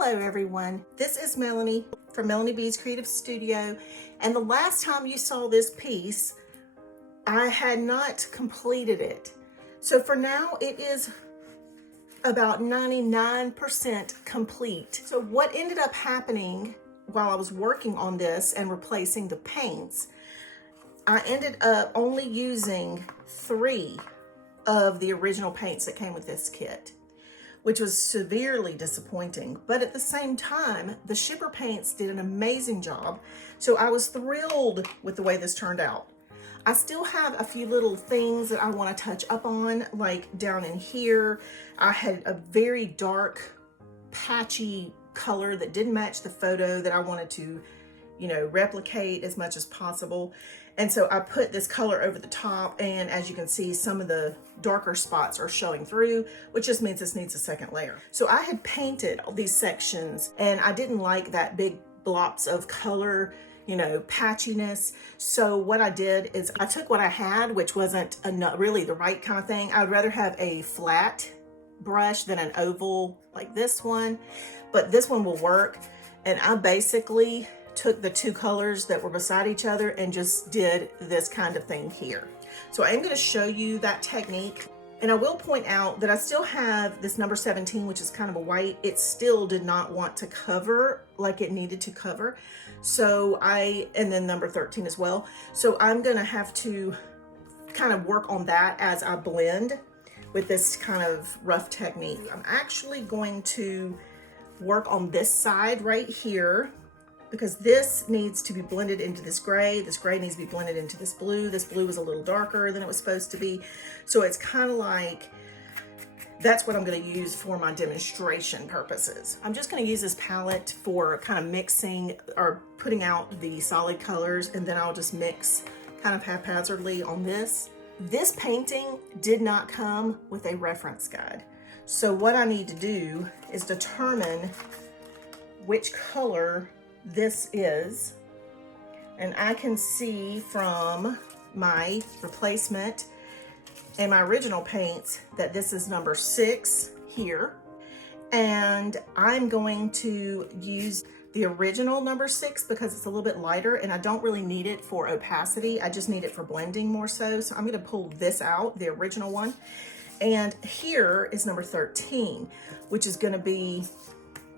Hello everyone, this is Melanie from Melanie B's Creative Studio, and the last time you saw this piece, I had not completed it. So for now, it is about 99% complete. So what ended up happening while I was working on this and replacing the paints, I ended up only using 3 of the original paints that came with this kit, which was severely disappointing. But at the same time, the Schipper paints did an amazing job. So I was thrilled with the way this turned out. I still have a few little things that I want to touch up on, like down in here, I had a very dark, patchy color that didn't match the photo that I wanted to, replicate as much as possible. And so I put this color over the top, and as you can see, some of the darker spots are showing through, which just means this needs a second layer. So I had painted all these sections, and I didn't like that big blobs of color, patchiness. So what I did is I took what I had, which wasn't really the right kind of thing. I'd rather have a flat brush than an oval like this one, but this one will work. And I basically took the 2 colors that were beside each other and just did this kind of thing here. So I am going to show you that technique. And I will point out that I still have this number 17, which is kind of a white. It still did not want to cover like it needed to cover. So and then number 13 as well. So I'm going to have to kind of work on that as I blend with this kind of rough technique. I'm actually going to work on this side right here, because this needs to be blended into this gray needs to be blended into this blue is a little darker than it was supposed to be. So it's kind of like, that's what I'm going to use for my demonstration purposes. I'm just going to use this palette for kind of mixing or putting out the solid colors, and then I'll just mix kind of haphazardly on this. This painting did not come with a reference guide. So what I need to do is determine which color this is, and I can see from my replacement and my original paints that this is number 6 here, and I'm going to use the original number 6 because it's a little bit lighter and I don't really need it for opacity. I just need it for blending more so. So I'm going to pull this out, the original one, and here is number 13, which is going to be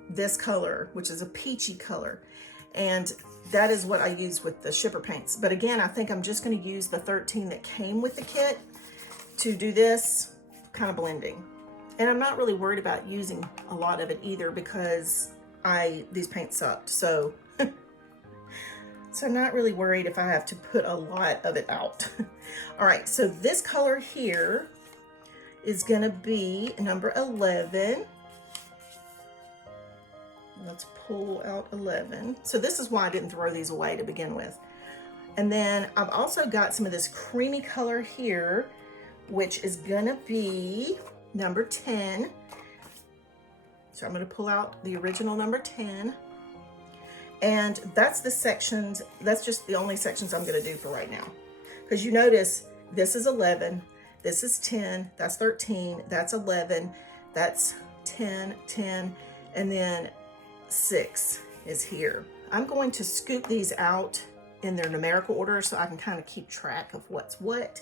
this color, which is a peachy color. And that is what I use with the Schipper paints. But again, I think I'm just going to use the 13 that came with the kit to do this kind of blending. And I'm not really worried about using a lot of it either, because these paints sucked. So, so I'm not really worried if I have to put a lot of it out. All right, so this color here is going to be number 11. Let's pull out 11. So this is why I didn't throw these away to begin with. And then I've also got some of this creamy color here, which is gonna be number 10. So I'm gonna pull out the original number 10. And that's the sections, that's just the only sections I'm gonna do for right now. Because you notice this is 11, this is 10, that's 13, that's 11, that's 10, 10, and then 6 is here. I'm going to scoop these out in their numerical order so I can kind of keep track of what's what.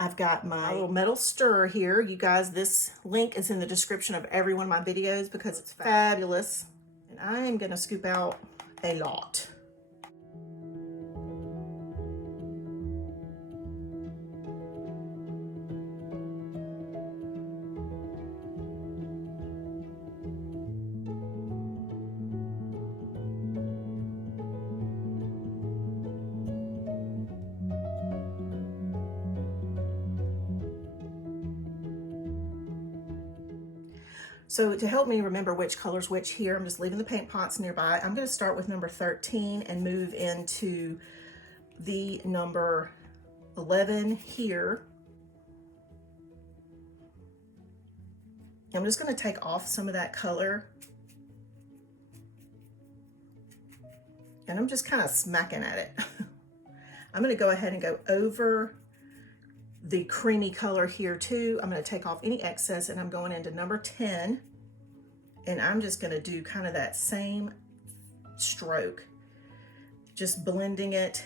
I've got my little metal stirrer here. You guys, this link is in the description of every one of my videos because it's fabulous. And I am going to scoop out a lot. So to help me remember which color's which here, I'm just leaving the paint pots nearby. I'm going to start with number 13 and move into the number 11 here. I'm just going to take off some of that color. And I'm just kind of smacking at it. I'm going to go ahead and go over the creamy color here too. I'm going to take off any excess and I'm going into number 10 And I'm just gonna do kind of that same stroke, just blending it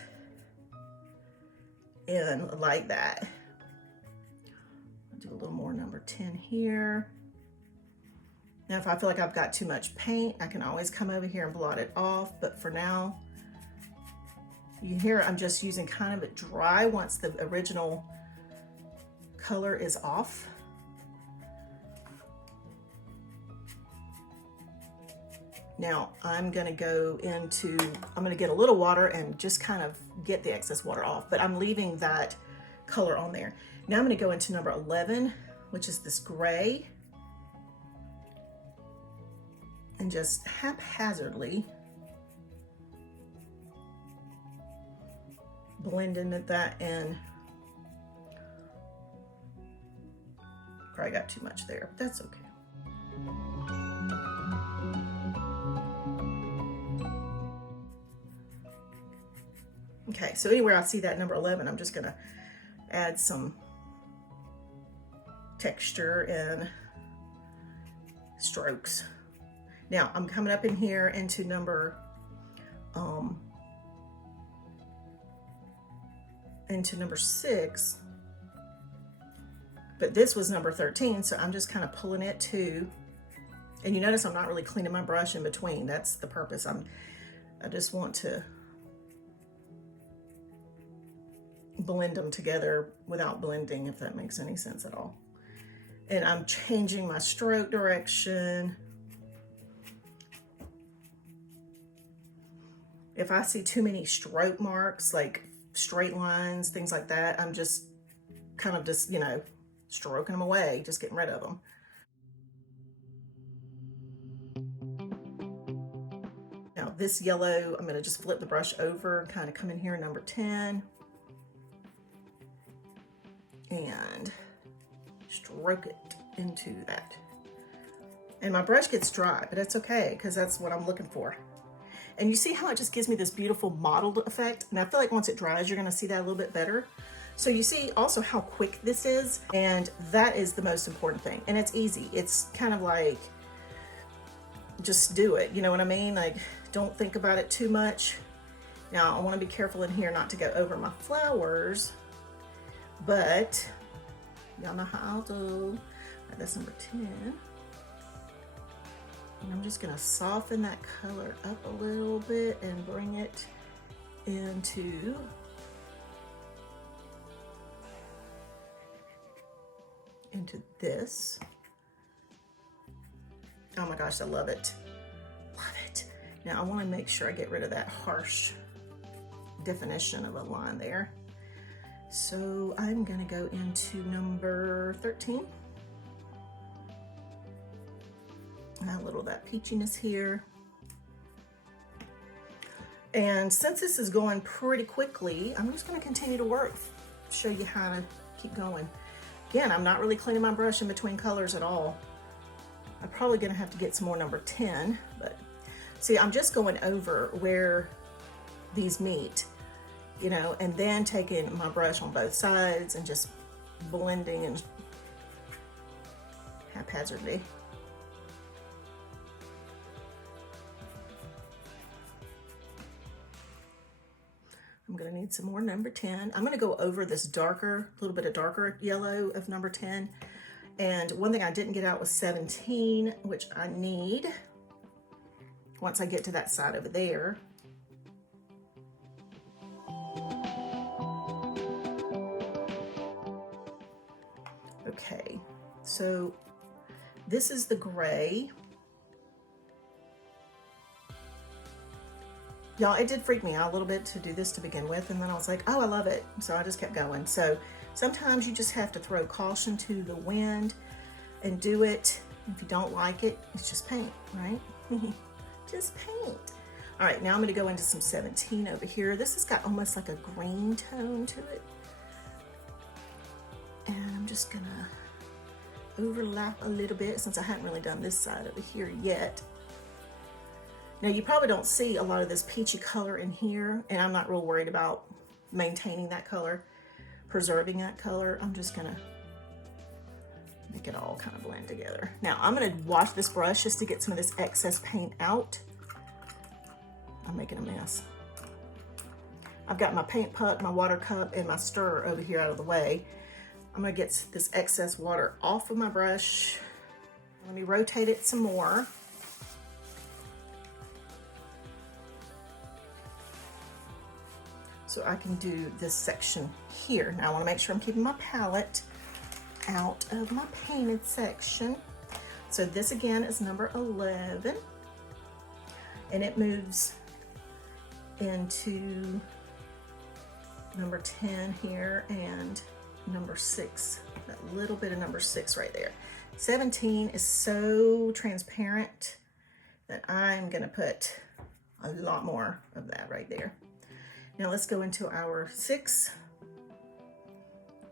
in like that. I'll do a little more number 10 here. Now, if I feel like I've got too much paint, I can always come over here and blot it off, but for now, you hear I'm just using kind of it dry once the original color is off. Now I'm gonna I'm gonna get a little water and just kind of get the excess water off, but I'm leaving that color on there. Now I'm gonna go into number 11, which is this gray, and just haphazardly blend into that in. Probably got too much there, but that's okay. Okay, so anywhere I see that number 11, I'm just gonna add some texture and strokes. Now I'm coming up in here into number 6, but this was number 13, so I'm just kind of pulling it too. And you notice I'm not really cleaning my brush in between. That's the purpose. I just want to blend them together without blending, if that makes any sense at all. And I'm changing my stroke direction. If I see too many stroke marks, like straight lines, things like that, I'm just kind of just, you know, stroking them away, just getting rid of them. Now this yellow, I'm gonna just flip the brush over and kind of come in here in number 10 and stroke it into that. And my brush gets dry, but that's okay, because that's what I'm looking for. And you see how it just gives me this beautiful mottled effect? And I feel like once it dries, you're gonna see that a little bit better. So you see also how quick this is, and that is the most important thing. And it's easy. It's kind of like, just do it, you know what I mean? Like, don't think about it too much. Now, I wanna be careful in here not to go over my flowers, but y'all know how I'll do. Right, that's number 10. And I'm just gonna soften that color up a little bit and bring it into this. Oh my gosh, I love it. Love it. Now I wanna make sure I get rid of that harsh definition of a line there. So I'm gonna go into number 13. Add a little of that peachiness here. And since this is going pretty quickly, I'm just gonna continue to work, show you how to keep going. Again, I'm not really cleaning my brush in between colors at all. I'm probably gonna have to get some more number 10, but see, I'm just going over where these meet, you know, and then taking my brush on both sides and just blending and haphazardly. I'm gonna need some more number 10. I'm gonna go over this darker, a little bit of darker yellow of number 10. And one thing I didn't get out was 17, which I need once I get to that side over there. Okay, so this is the gray. Y'all, it did freak me out a little bit to do this to begin with, and then I was like, oh, I love it. So I just kept going. So sometimes you just have to throw caution to the wind and do it. If you don't like it, it's just paint, right? Just paint. All right, now I'm gonna go into some 17 over here. This has got almost like a green tone to it. And I'm just gonna overlap a little bit since I hadn't really done this side over here yet. Now you probably don't see a lot of this peachy color in here, and I'm not real worried about maintaining that color, preserving that color. I'm just gonna Make it all kind of blend together. Now I'm gonna wash this brush just to get some of this excess paint out. I'm making a mess. I've got my paint puck, my water cup, and my stirrer over here out of the way. I'm gonna get this excess water off of my brush. Let me rotate it some more. So I can do this section here. Now I wanna make sure I'm keeping my palette out of my painted section. So this again is number 11, and it moves into number 10 here and number 6, that little bit of number 6 right there. 17 is so transparent that I'm gonna put a lot more of that right there. Now let's go into our 6,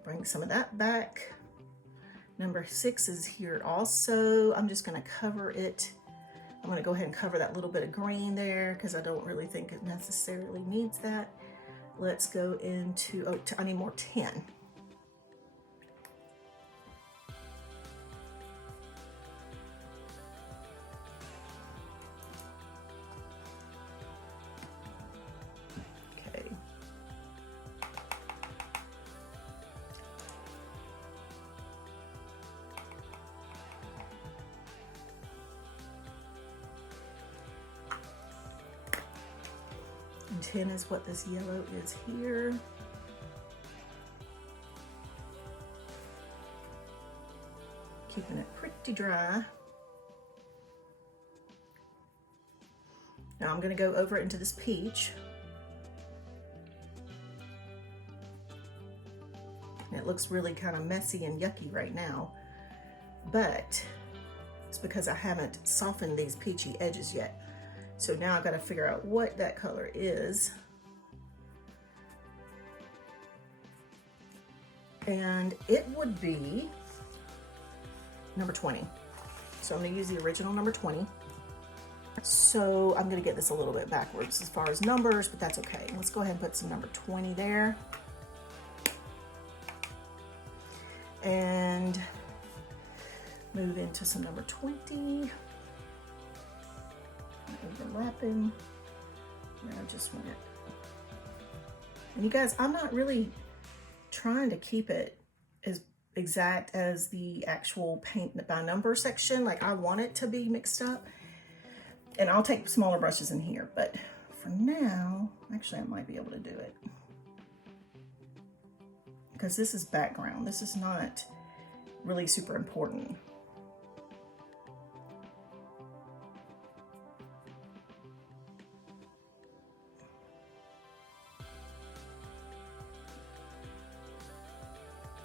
bring some of that back. Number 6 is here also. I'm just gonna cover it. I'm gonna go ahead and cover that little bit of green there because I don't really think it necessarily needs that. Let's go into, oh, I need more 10. Okay. And 10 is what this yellow is here. Keeping it pretty dry. Now I'm going to go over into this peach. And it looks really kind of messy and yucky right now, but it's because I haven't softened these peachy edges yet. So now I've got to figure out what that color is. And it would be number 20. So I'm going to use the original number 20. So I'm going to get this a little bit backwards as far as numbers, but that's okay. Let's go ahead and put some number 20 there. And move into some number 20. Overlapping. Now just want it. And you guys, I'm not really trying to keep it as exact as the actual paint by number section. Like I want it to be mixed up. And I'll take smaller brushes in here, but for now, actually I might be able to do it. Because this is background. This is not really super important.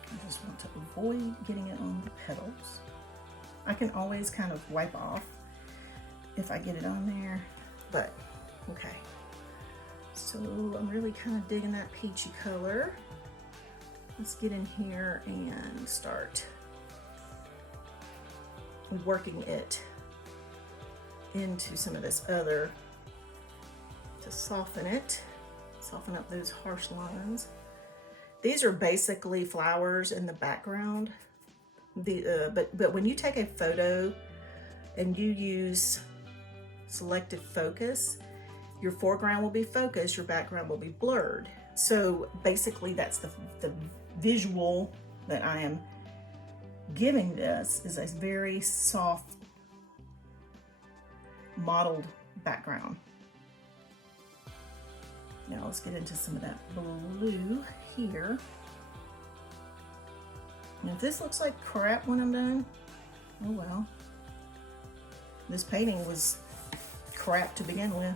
I just want to avoid getting it on the petals. I can always kind of wipe off if I get it on there, but okay. So I'm really kind of digging that peachy color. Let's get in here and start working it into some of this other to soften it, soften up those harsh lines. These are basically flowers in the background. But when you take a photo and you use selective focus, your foreground will be focused, your background will be blurred. So basically that's the visual that I am giving this is a very soft mottled background. Now let's get into some of that blue here. And if this looks like crap when I'm done, oh well. This painting was crap to begin with.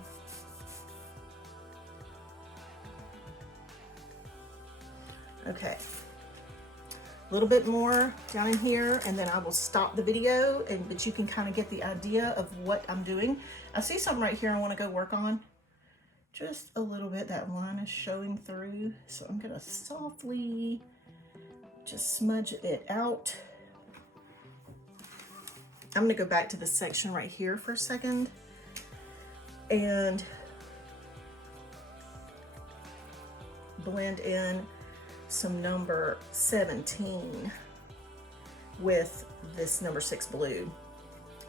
Okay, a little bit more down in here and then I will stop the video, but you can kind of get the idea of what I'm doing. I see something right here I want to go work on. Just a little bit, that line is showing through. So I'm gonna softly just smudge it out. I'm gonna go back to this section right here for a second and blend in some number 17. with this number 6 blue.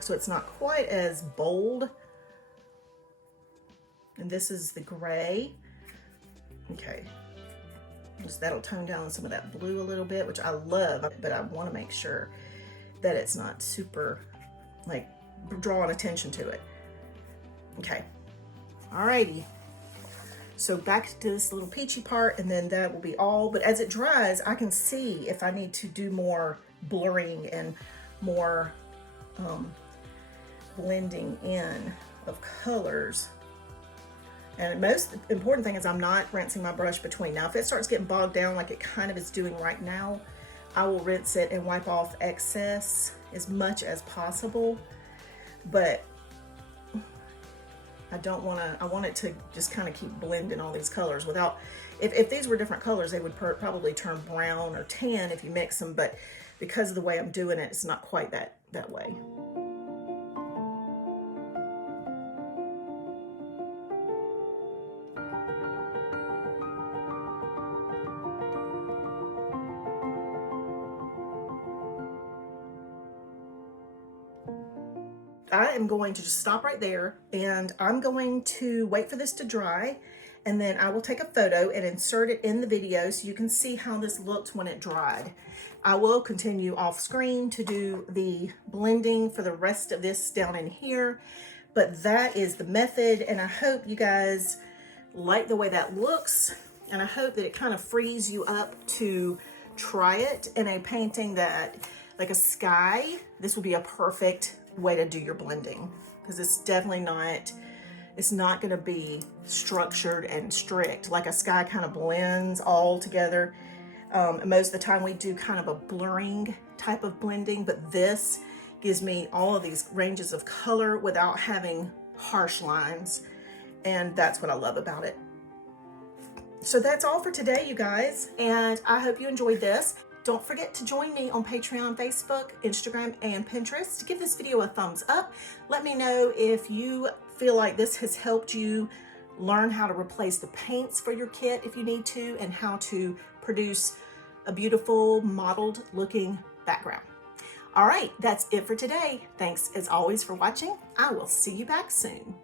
So it's not quite as bold. And this is the gray. Okay. Just that'll tone down some of that blue a little bit, which I love, but I want to make sure that it's not super, like, drawing attention to it. Okay. Alrighty. So back to this little peachy part, and then that will be all. But as it dries, I can see if I need to do more blurring and more blending in of colors. And the most important thing is I'm not rinsing my brush between. Now, if it starts getting bogged down like it kind of is doing right now, I will rinse it and wipe off excess as much as possible. But I don't want to, I want it to just kind of keep blending all these colors without, if these were different colors, they would probably turn brown or tan if you mix them. But because of the way I'm doing it, it's not quite that way. I am going to just stop right there, and I'm going to wait for this to dry, and then I will take a photo and insert it in the video so you can see how this looked when it dried. I will continue off screen to do the blending for the rest of this down in here, but that is the method, and I hope you guys like the way that looks, and I hope that it kind of frees you up to try it in a painting that, like a sky. This would be a perfect way to do your blending, because it's definitely not, it's not going to be structured and strict. Like a sky kind of blends all together. Most of the time we do kind of a blurring type of blending, but this gives me all of these ranges of color without having harsh lines, and that's what I love about it. So that's all for today, you guys, and I hope you enjoyed this. Don't forget to join me on Patreon, Facebook, Instagram, and Pinterest. Give this video a thumbs up. Let me know if you feel like this has helped you learn how to replace the paints for your kit if you need to, and how to produce a beautiful mottled looking background. All right, that's it for today. Thanks as always for watching. I will see you back soon.